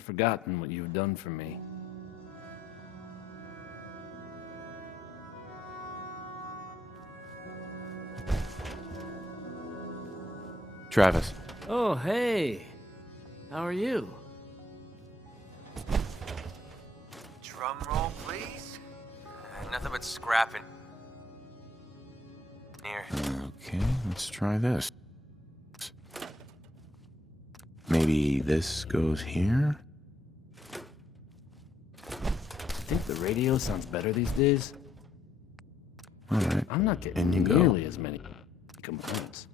haven't forgotten what you've done for me. Travis. Oh, hey. How are you? Drum roll, please. Nothing but scrapping. Here. Okay, let's try this. Maybe this goes here? Think the radio sounds better these days? Alright. I'm not getting And you go. nearly as many complaints.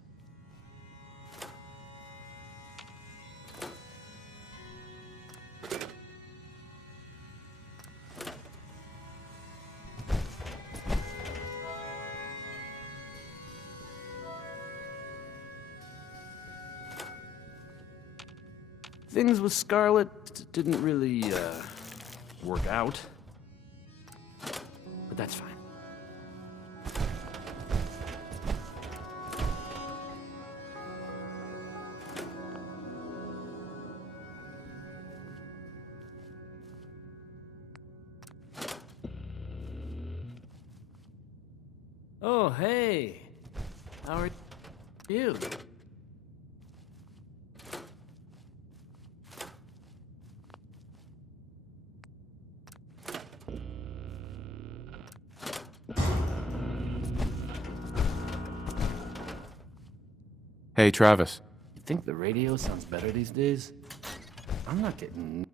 Things with Scarlet didn't really, work out. But that's fine. Oh, hey. How are you? Hey, Travis. You think the radio sounds better these days? I'm not getting...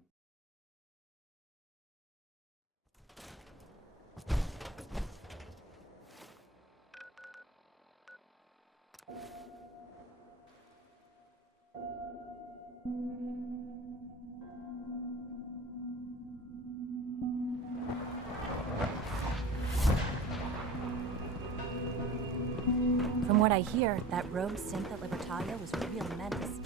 From what I hear, that rogue synth at Libertalia was a real menace.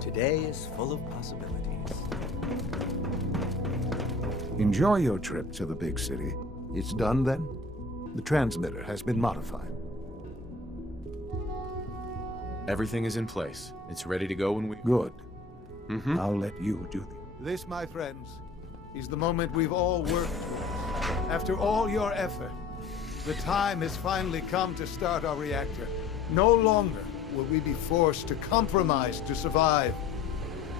Today is full of possibilities. Enjoy your trip to the big city. It's done then? The transmitter has been modified. Everything is in place. It's ready to go when we... Good. Mm-hmm. I'll let you do this, my friends, is the moment we've all worked towards. After all your effort, the time has finally come to start our reactor. No longer will we be forced to compromise to survive.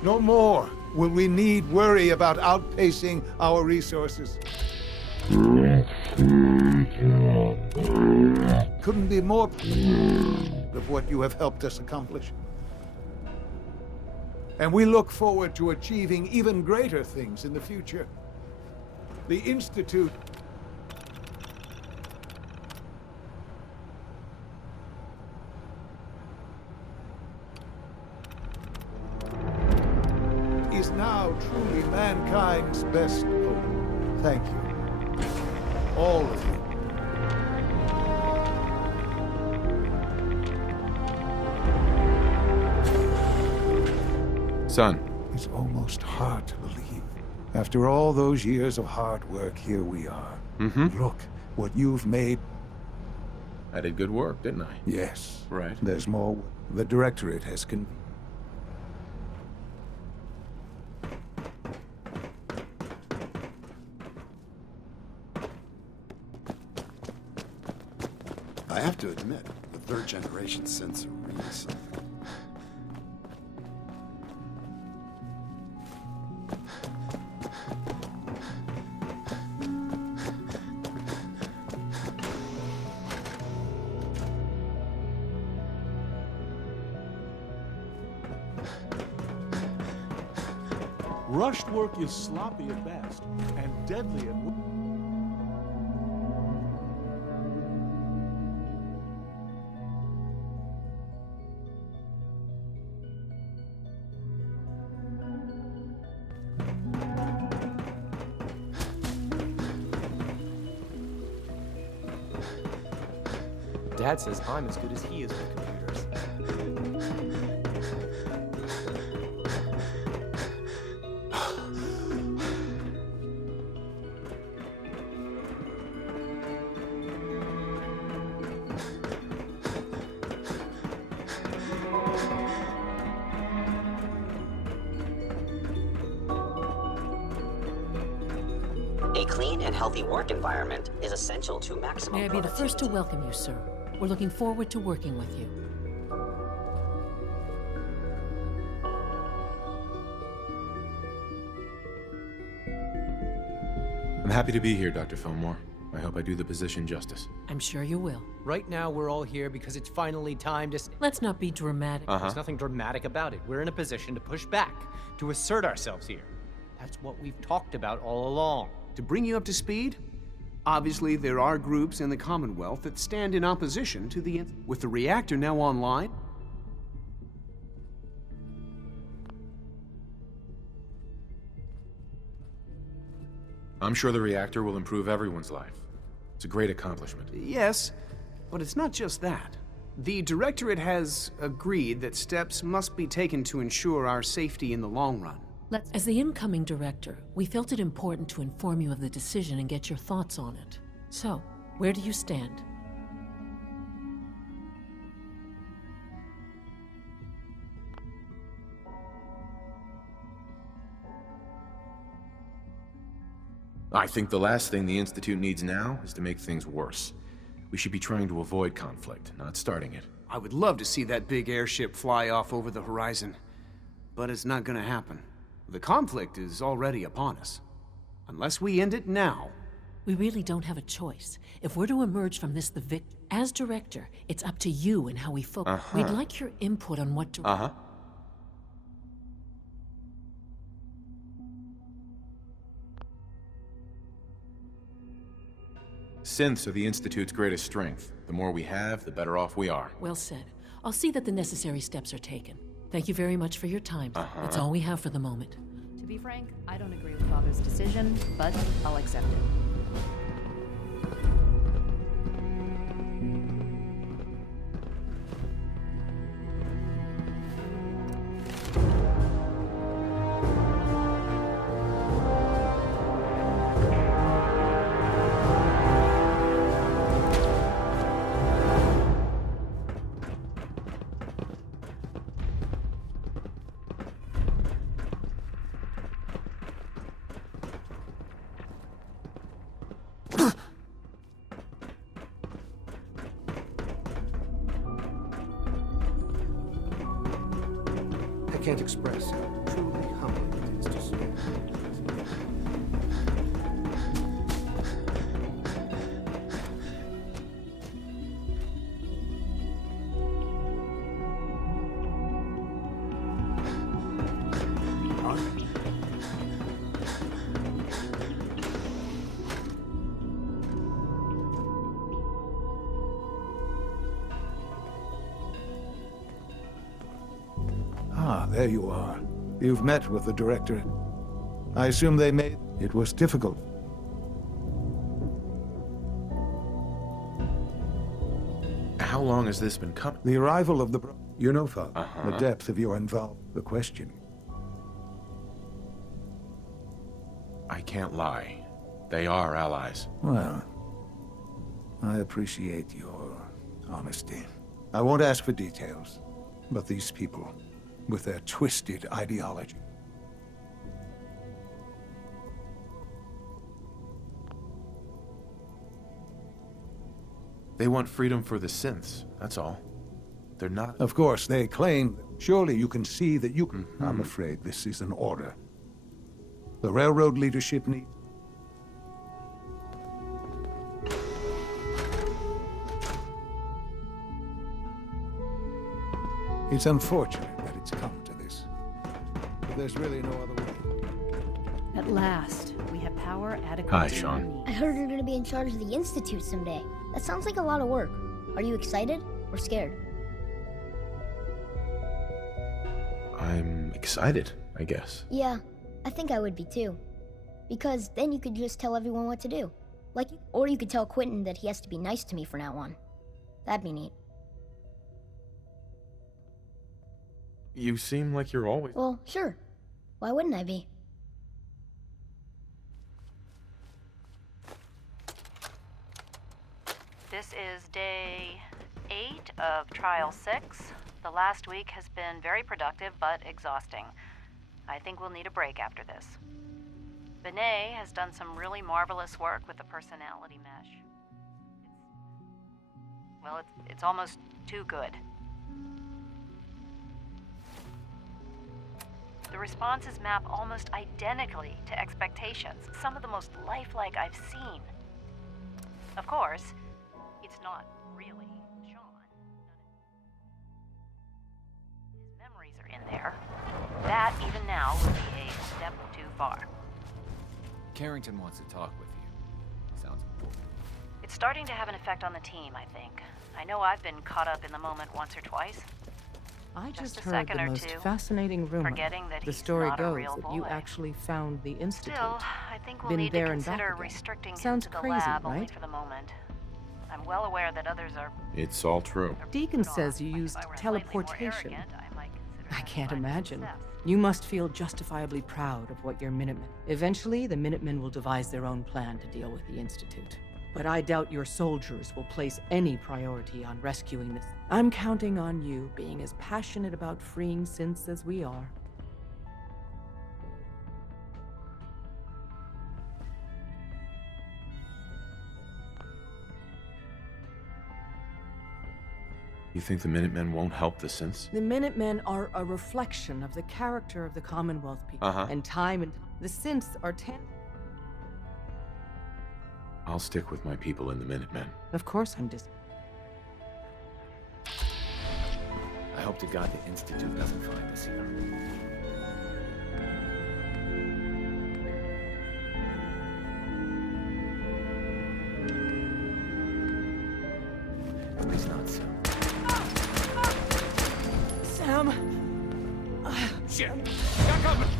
No more will we need worry about outpacing our resources. Couldn't be more of what you have helped us accomplish. And we look forward to achieving even greater things in the future. The Institute now truly mankind's best hope. Thank you. All of you. Son. It's almost hard to believe. After all those years of hard work, here we are. Mm-hmm. Look what you've made. I did good work, didn't I? Yes. Right. There's more. The Directorate has I have to admit, the third-generation sensor really something. Rushed work is sloppy at best, and deadly at worst. Dad says I'm as good as he is with computers. A clean and healthy work environment is essential to maximum May I be the first to welcome you, sir. We're looking forward to working with you. I'm happy to be here, Dr. Fillmore. I hope I do the position justice. I'm sure you will. Right now, we're all here because it's finally time to... Let's not be dramatic. There's nothing dramatic about it. We're in a position to push back, to assert ourselves here. That's what we've talked about all along. To bring you up to speed, obviously there are groups in the Commonwealth that stand in opposition to the... With the reactor now online... I'm sure the reactor will improve everyone's life. It's a great accomplishment. Yes, but it's not just that. The Directorate has agreed that steps must be taken to ensure our safety in the long run. As the incoming director, we felt it important to inform you of the decision and get your thoughts on it. So, where do you stand? I think the last thing the Institute needs now is to make things worse. We should be trying to avoid conflict, not starting it. I would love to see that big airship fly off over the horizon, but it's not gonna happen. The conflict is already upon us. Unless we end it now... We really don't have a choice. If we're to emerge from this As director, it's up to you and how we focus. We'd like your input on what to... Synths are the Institute's greatest strength. The more we have, the better off we are. Well said. I'll see that the necessary steps are taken. Thank you very much for your time. That's all we have for the moment. To be frank, I don't agree with Father's decision, but I'll accept it. I can't express how truly humbling it is to see. Ah, there you are. You've met with the Directorate. I assume they made... It was difficult. How long has this been coming? The arrival of the... You know, Father, Uh-huh. the depth of your involvement. The question. I can't lie. They are allies. Well, I appreciate your honesty. I won't ask for details, but these people, with their twisted ideology. They want freedom for the synths, that's all. They're not... Of course, they claim... Surely you can see that you can... I'm afraid this is an order. The railroad leadership need... It's unfortunate that it's come to this. But there's really no other way. At last, we have power adequate Hi, to our Sean. needs. I heard you're gonna be in charge of the Institute someday. That sounds like a lot of work. Are you excited or scared? I'm excited, I guess. Yeah, I think I would be too. Because then you could just tell everyone what to do. Like, or you could tell Quentin that he has to be nice to me from now on. That'd be neat. You seem like you're always... Well, sure. Why wouldn't I be? This is day 8 of Trial 6. The last week has been very productive, but exhausting. I think we'll need a break after this. Benet has done some really marvelous work with the personality mesh. Well, it's almost too good. The responses map almost identically to expectations, some of the most lifelike I've seen. Of course, it's not really Sean. His memories are in there. That, even now, would be a step too far. Carrington wants to talk with you. Sounds important. It's starting to have an effect on the team, I think. I know I've been caught up in the moment once or twice. I just a heard second the or most two, fascinating rumor. forgetting that the he's story not a goes real that you boy. actually found the Institute. Still, I think we'll Been need there to and back consider again. restricting him Sounds to the crazy, lab only right? for the moment. I'm well aware that others are... It's all true. Deacon says you used teleportation. I can't imagine. You must feel justifiably proud of what your Minutemen. Eventually, the Minutemen will devise their own plan to deal with the Institute. But I doubt your soldiers will place any priority on rescuing this. I'm counting on you being as passionate about freeing synths as we are. You think the Minutemen won't help the synths? The Minutemen are a reflection of the character of the Commonwealth people. Uh-huh. And time and the synths are I'll stick with my people in the Minutemen. Of course I'm I hope to God the Institute doesn't find us here. Please not, Sam. Sam! Shit! Got company!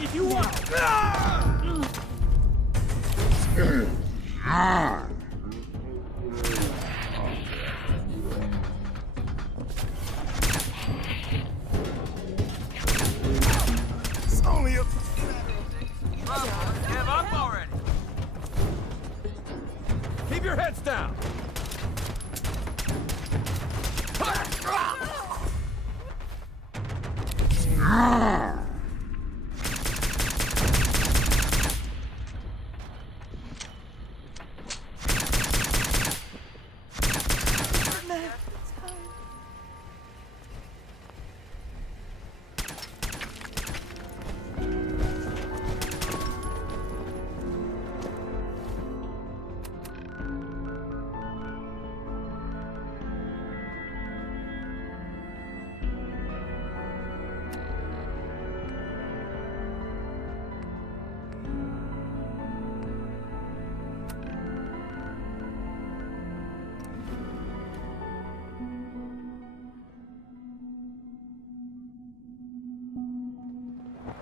If you want... It's only a... Give up already! Keep your heads down!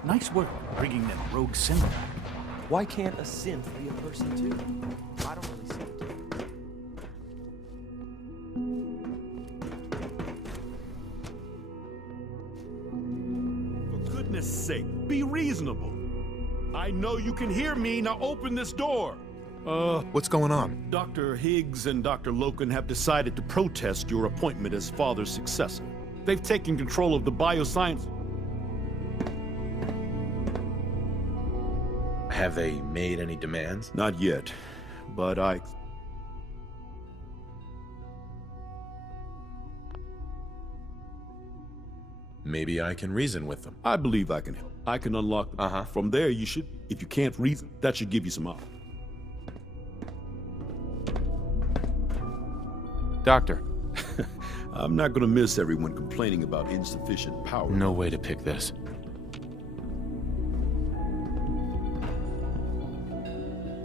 Nice work bringing that rogue synth back. Why can't a synth be a person too? I don't really see it. For goodness sake, be reasonable. I know you can hear me. Now open this door. What's going on? Dr. Higgs and Dr. Loken have decided to protest your appointment as Father's successor. They've taken control of the bioscience. Have they made any demands? Not yet, but Maybe I can reason with them. I believe I can help. I can unlock them. From there, you should, if you can't reason, that should give you some options. Doctor. I'm not gonna miss everyone complaining about insufficient power. No way to pick this.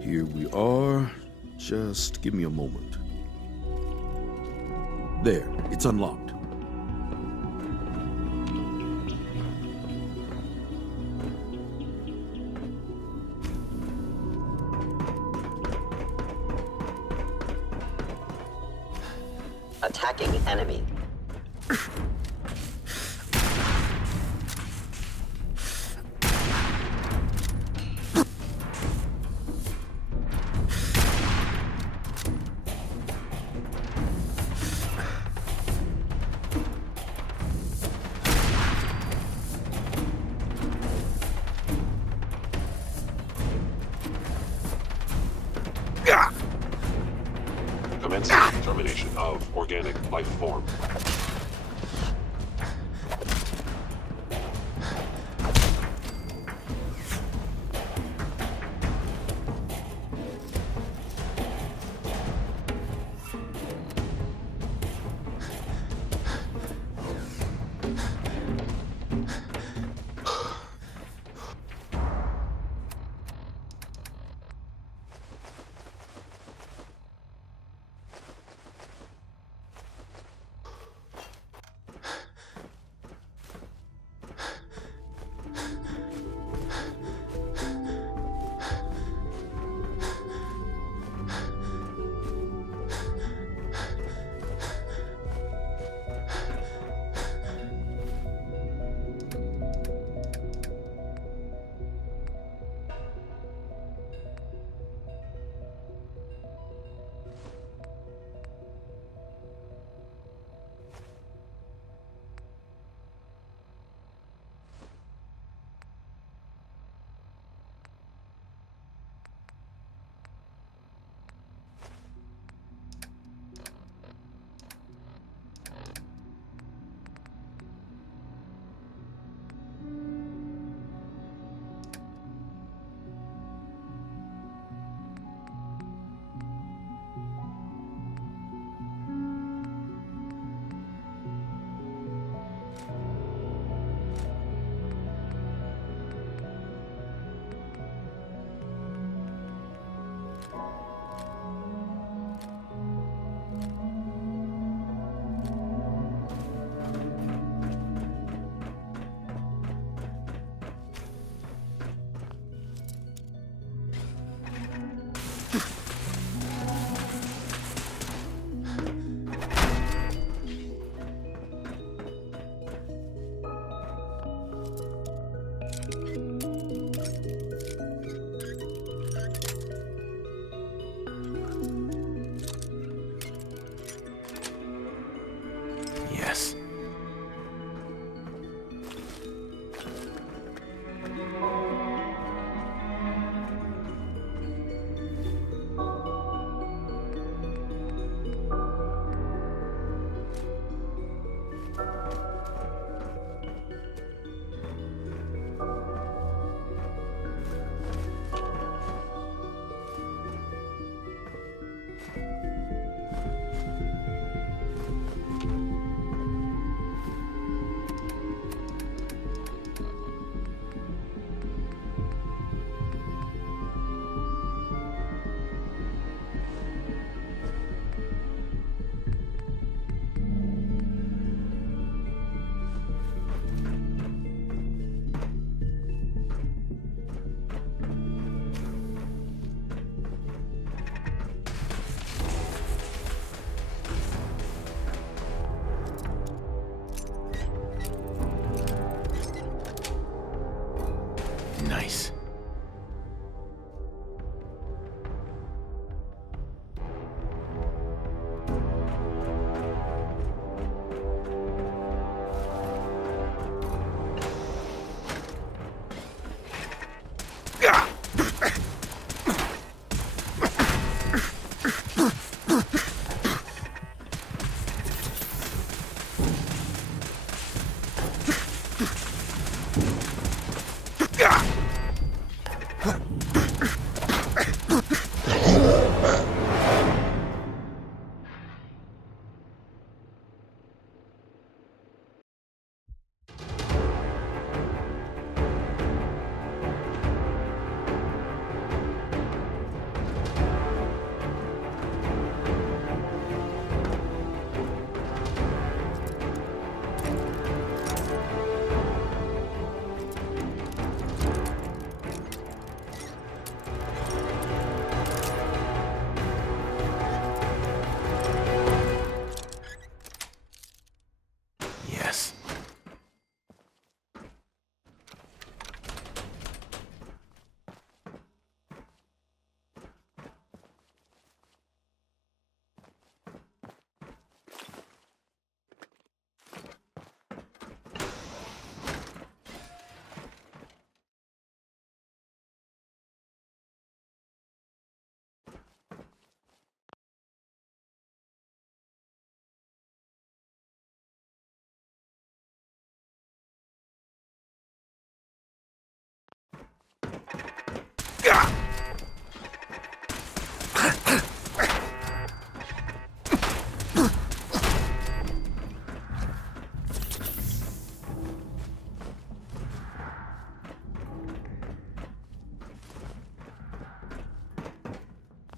Here we are. Just give me a moment. There, it's unlocked. Attacking enemy. Commencing termination of organic life form.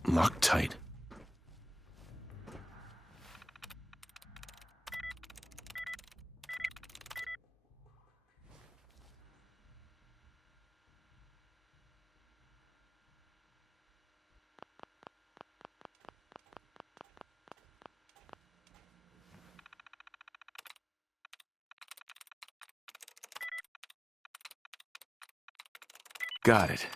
Loctite. Got it.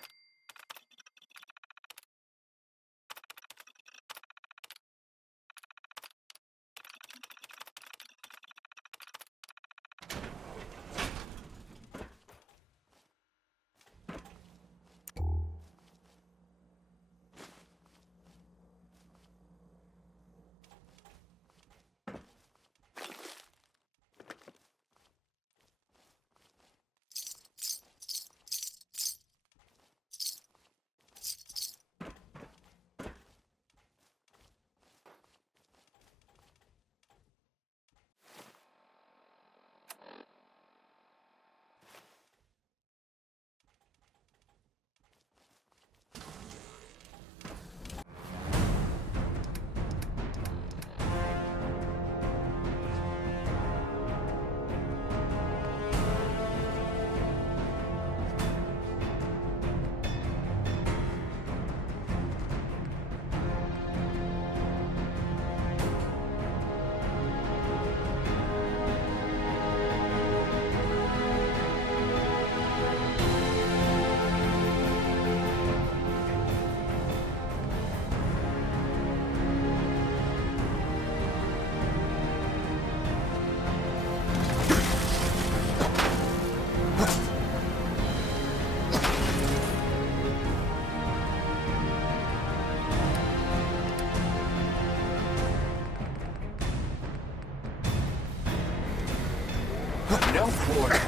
No quarter.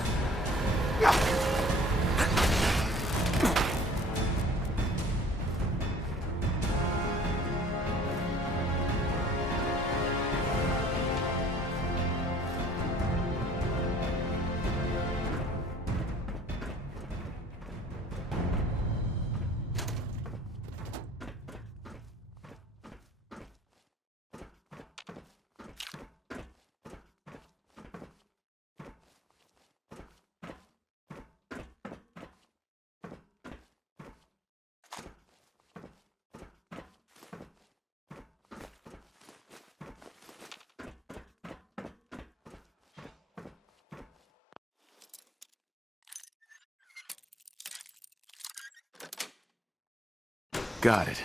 Got it.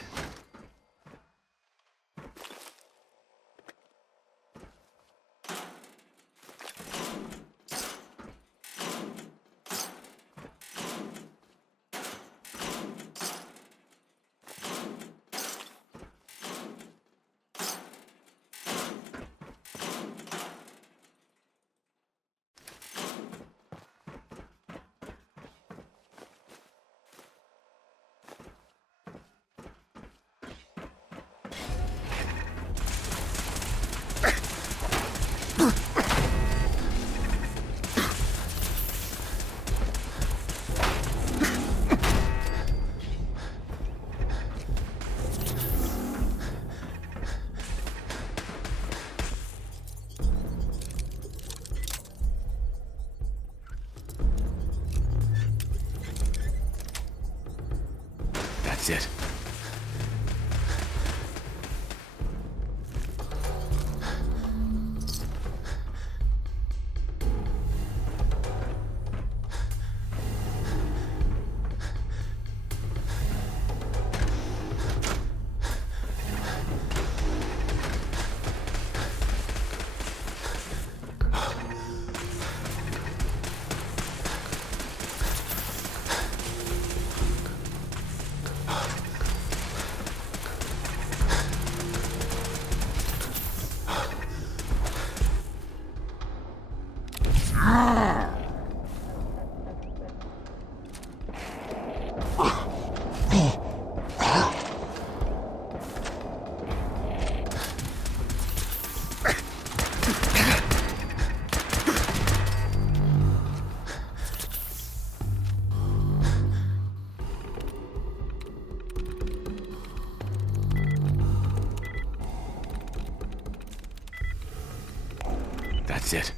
That's it. That's it.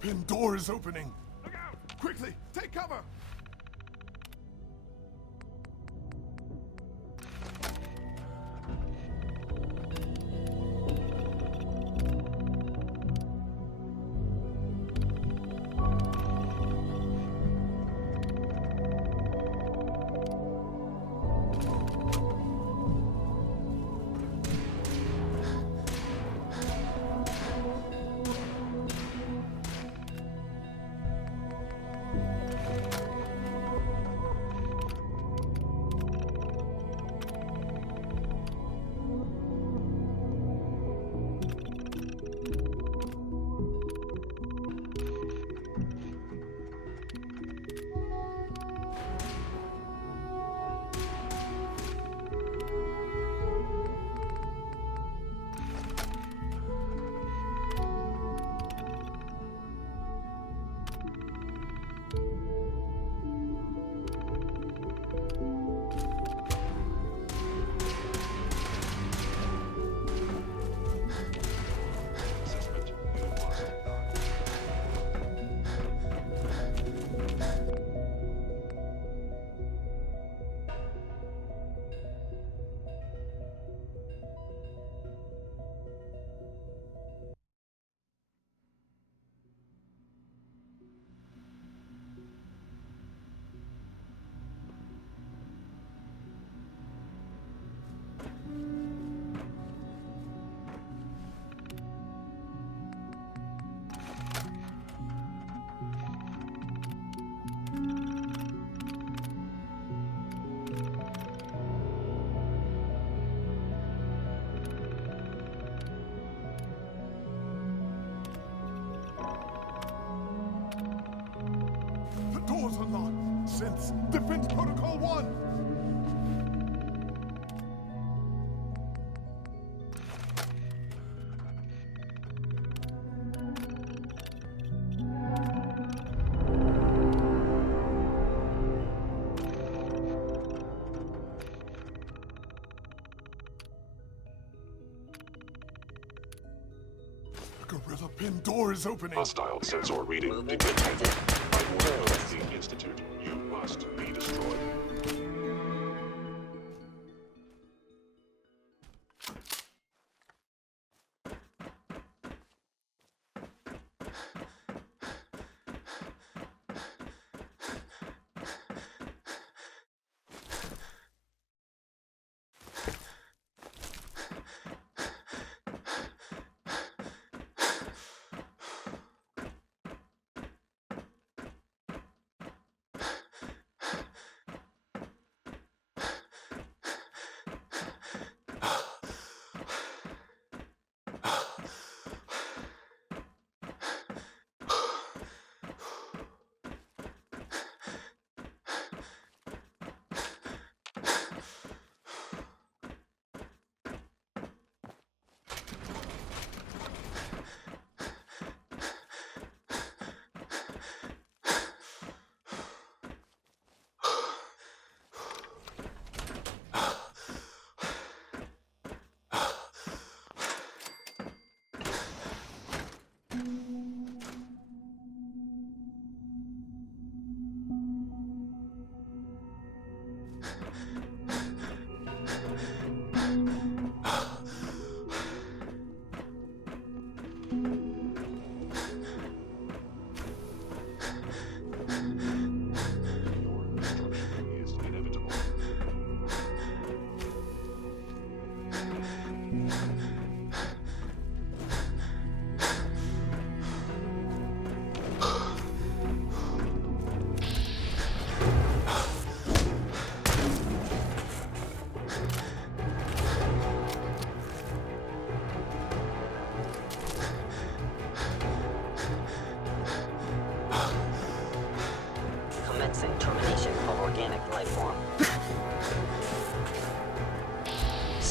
Pin door is opening. Look out! Quickly, take cover! Doors unlocked. Since Defense Protocol 1. Gorilla Pin door is opening. Hostile sensor reading detected. By order of the Institute, you must be destroyed.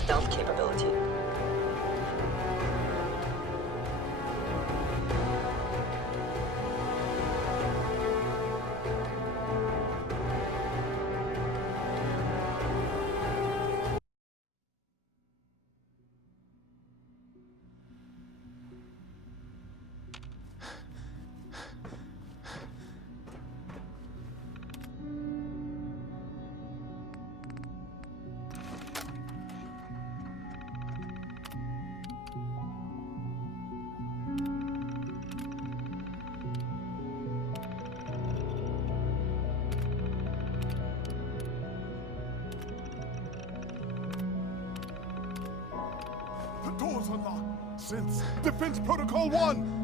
stealth capability. The door's unlocked. Since Defense Protocol 1!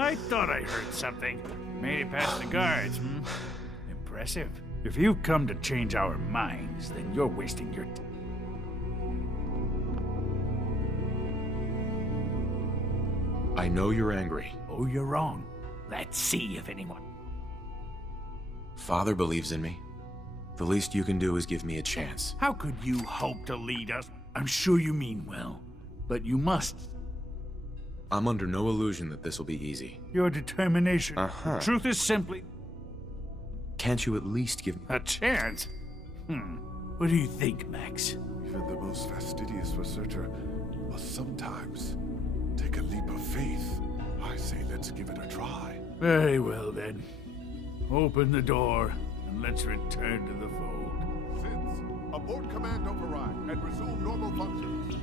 I thought I heard something. Made it past the guards, hmm? Impressive. If you've come to change our minds, then you're wasting your time. I know you're angry. Oh, you're wrong. Let's see if anyone... Father believes in me. The least you can do is give me a chance. How could you hope to lead us? I'm sure you mean well, but you must. I'm under no illusion that this will be easy. Your determination. The truth is simply... Can't you at least give me... A chance? What do you think, Max? Even the most fastidious researcher must sometimes take a leap of faith. I say let's give it a try. Very well, then. Open the door, and let's return to the fold. Since, abort command override and resume normal functions.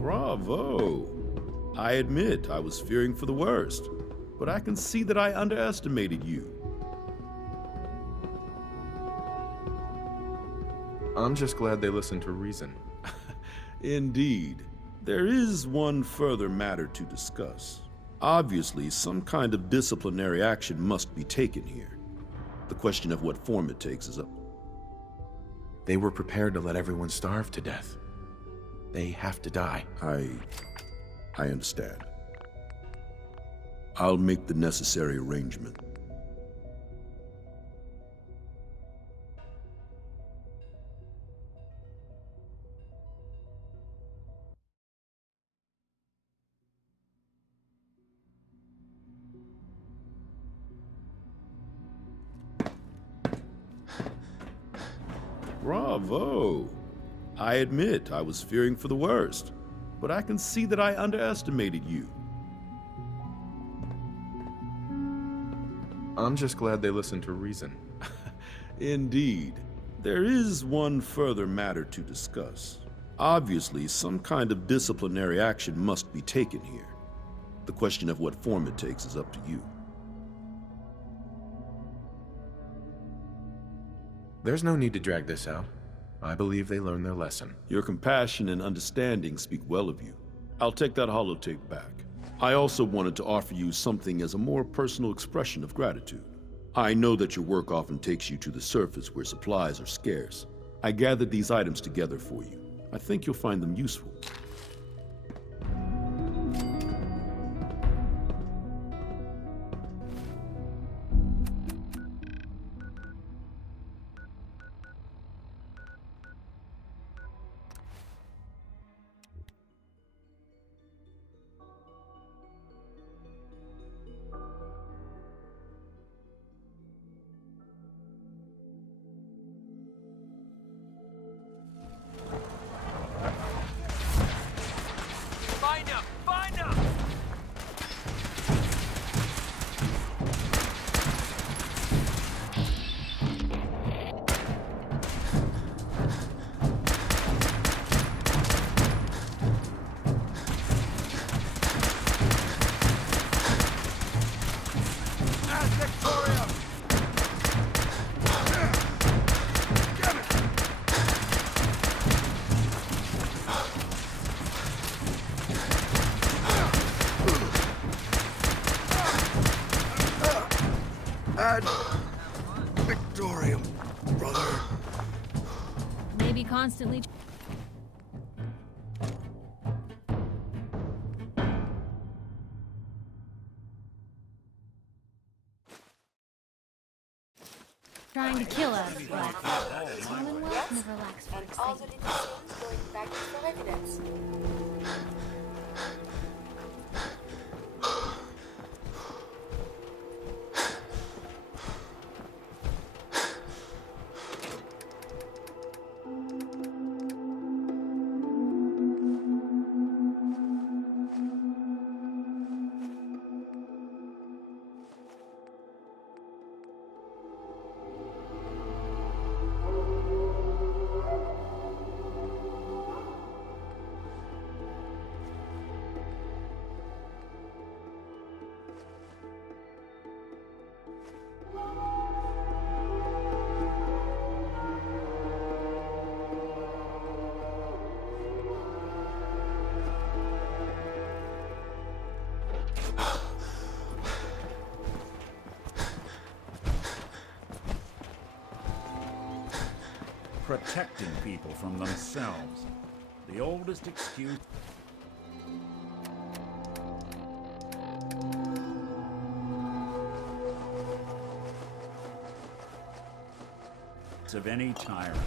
Bravo! I admit I was fearing for the worst, but I can see that I underestimated you. I'm just glad they listened to reason. Indeed. There is one further matter to discuss. Obviously, some kind of disciplinary action must be taken here. The question of what form it takes is up. They were prepared to let everyone starve to death. They have to die. I understand. I'll make the necessary arrangement. Bravo! I admit I was fearing for the worst, but I can see that I underestimated you. I'm just glad they listened to reason. Indeed. There is one further matter to discuss. Obviously, some kind of disciplinary action must be taken here. The question of what form it takes is up to you. There's no need to drag this out. I believe they learned their lesson. Your compassion and understanding speak well of you. I'll take that holotape back. I also wanted to offer you something as a more personal expression of gratitude. I know that your work often takes you to the surface where supplies are scarce. I gathered these items together for you. I think you'll find them useful. Victorium, brother. Maybe constantly. Trying to kill us. Commonwealth never lacks for excitement. Going back for evidence. Protecting people from themselves. The oldest excuse of any tyrant.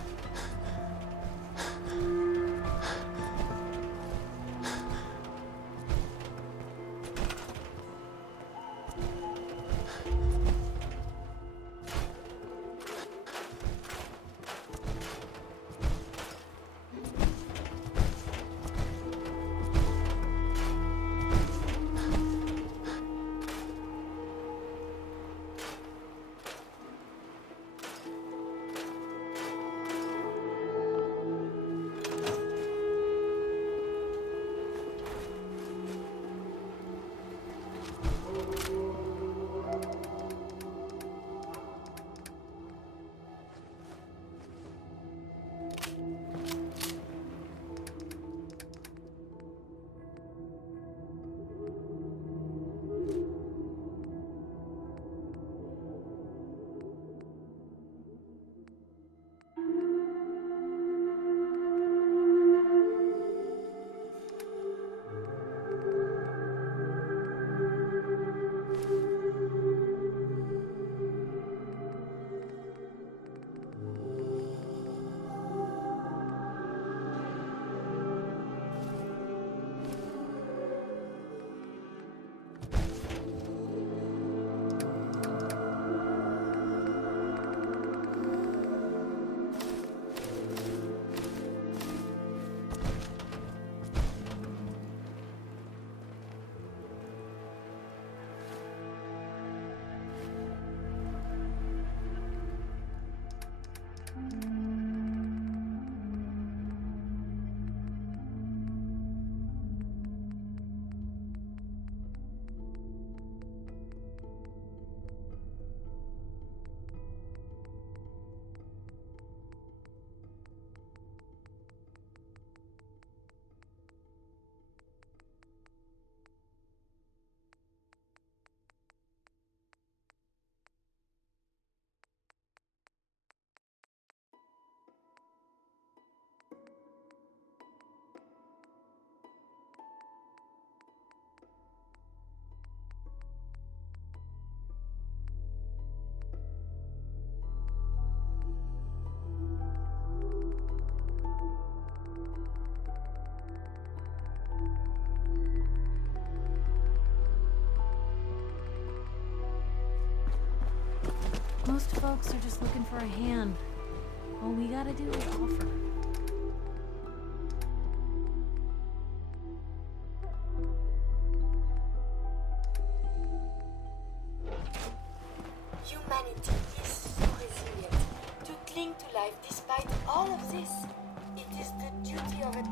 Most folks are just looking for a hand. All we gotta do is offer. Humanity is so resilient. To cling to life despite all of this, it is the duty of it.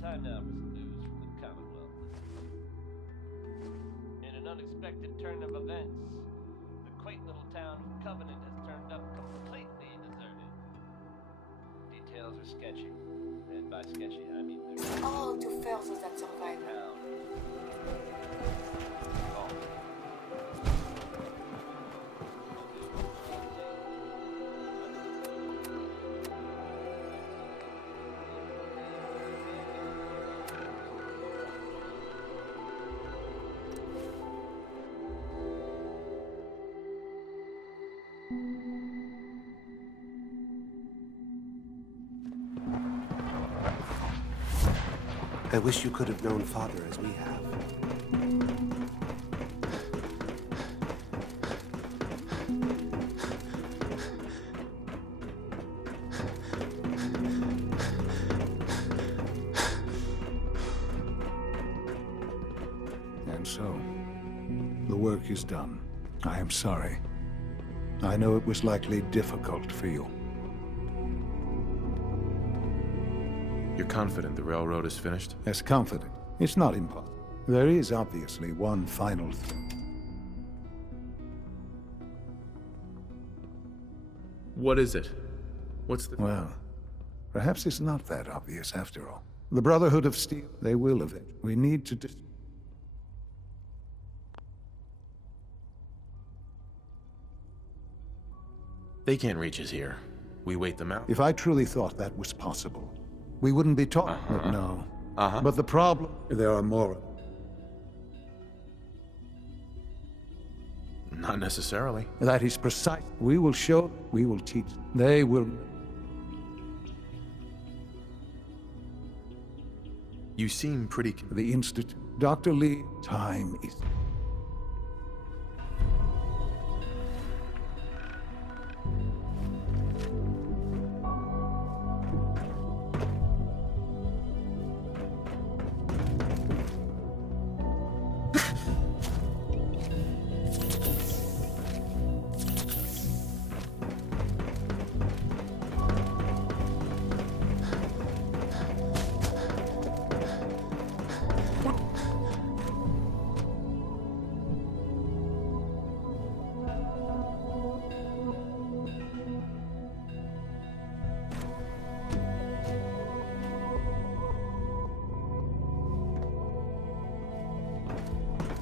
Time now for some news from the Commonwealth. In an unexpected turn of events, the quaint little town of Covenant has turned up completely deserted. Details are sketchy, and by sketchy I mean they're All to further that survival. I wish you could have known Father as we have. And so, the work is done. I am sorry. I know it was likely difficult for you. You're confident the railroad is finished? As confident. It's not impossible. There is obviously one final thing. What is it? What's the... Well, perhaps it's not that obvious after all. The Brotherhood of Steel, they will of it. We need to... They can't reach us here. We wait them out. If I truly thought that was possible, we wouldn't be talking. No. But the problem, there are more. Not necessarily. That is precise. We will show, we will teach. They will. You seem pretty... The Institute. Dr. Lee, time is...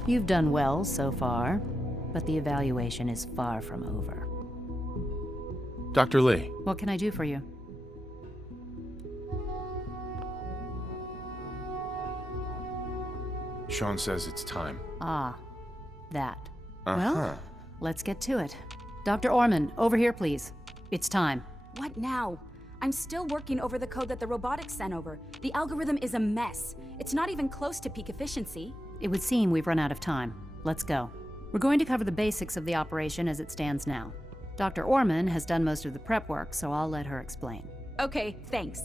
You've done well so far, but the evaluation is far from over. Dr. Lee. What can I do for you? Sean says it's time. Ah, that. Well, let's get to it. Dr. Orman, over here, please. It's time. What now? I'm still working over the code that the robotics sent over. The algorithm is a mess. It's not even close to peak efficiency. It would seem we've run out of time. Let's go. We're going to cover the basics of the operation as it stands now. Dr. Orman has done most of the prep work, so I'll let her explain. Okay, thanks.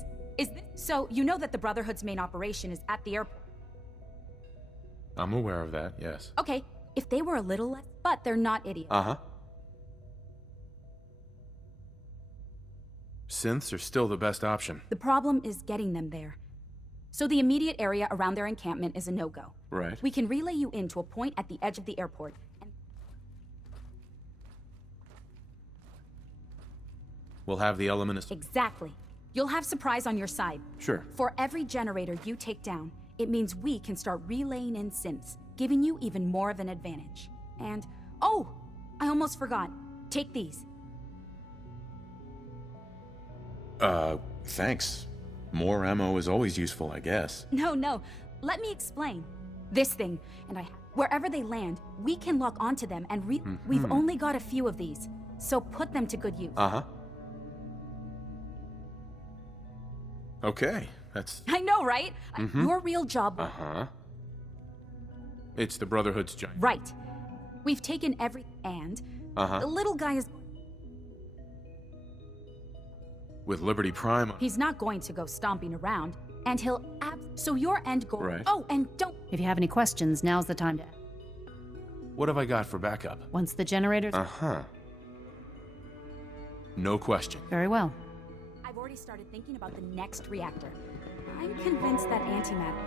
So, you know that the Brotherhood's main operation is at the airport? I'm aware of that, yes. Okay, if they were a little less, but they're not idiots. Synths are still the best option. The problem is getting them there. So the immediate area around their encampment is a no-go. Right. We can relay you in to a point at the edge of the airport. We'll have the element... Exactly. You'll have surprise on your side. Sure. For every generator you take down, it means we can start relaying in synths, giving you even more of an advantage. And, oh, I almost forgot. Take these. Thanks. More ammo is always useful, I guess. No. Let me explain. This thing, wherever they land, we can lock onto them and we've only got a few of these. So put them to good use. Uh-huh. Okay, that's... I know, right? Your real job... Uh-huh. It's the Brotherhood's giant. Right. We've taken every... And... The little guy is... With Liberty Prime... He's not going to go stomping around, and he'll... So your end goal... Right. Oh, and don't... If you have any questions, now's the time to... What have I got for backup? Once the generators... Uh-huh. No question. Very well. I've already started thinking about the next reactor. I'm convinced that antimatter...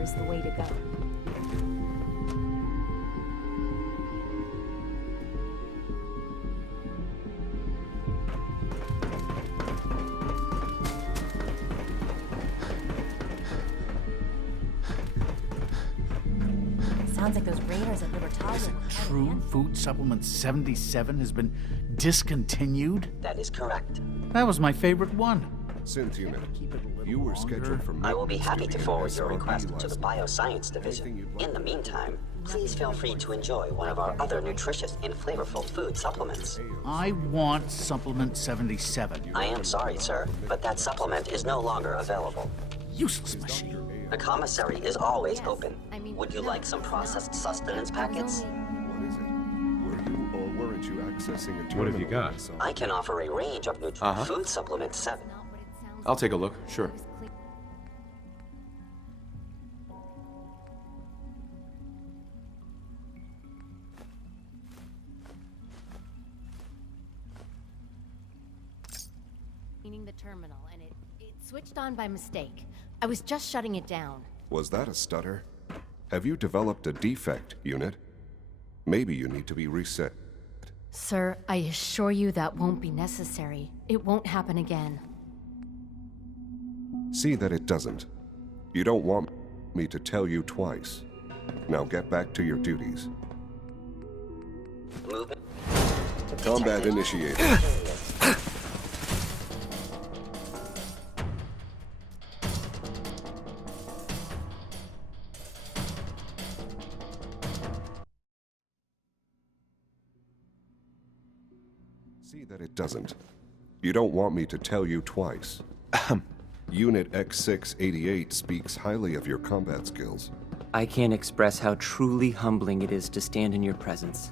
is the way to go. Sounds like those raiders at Libertalia. Is it true Food Supplement 77 has been discontinued? That is correct. That was my favorite one. Synth unit, you were scheduled for... I will be happy to forward your request to the Bioscience Division. In the meantime, please feel free to enjoy one of our other nutritious and flavorful food supplements. I want Supplement 77. I am sorry, sir, but that supplement is no longer available. Useless machine. The commissary is always open. Would you like some processed sustenance packets? What is it? Were you or weren't you accessing a terminal? What have you got? I can offer a range of Food Supplement 7. I'll take a look, sure. The terminal, and it switched on by mistake. I was just shutting it down. Was that a stutter? Have you developed a defect, unit? Maybe you need to be reset. Sir, I assure you that won't be necessary. It won't happen again. See that it doesn't. You don't want me to tell you twice. Now get back to your duties. Movement. Combat initiated. See that it doesn't. You don't want me to tell you twice. Unit X688 speaks highly of your combat skills. I can't express how truly humbling it is to stand in your presence.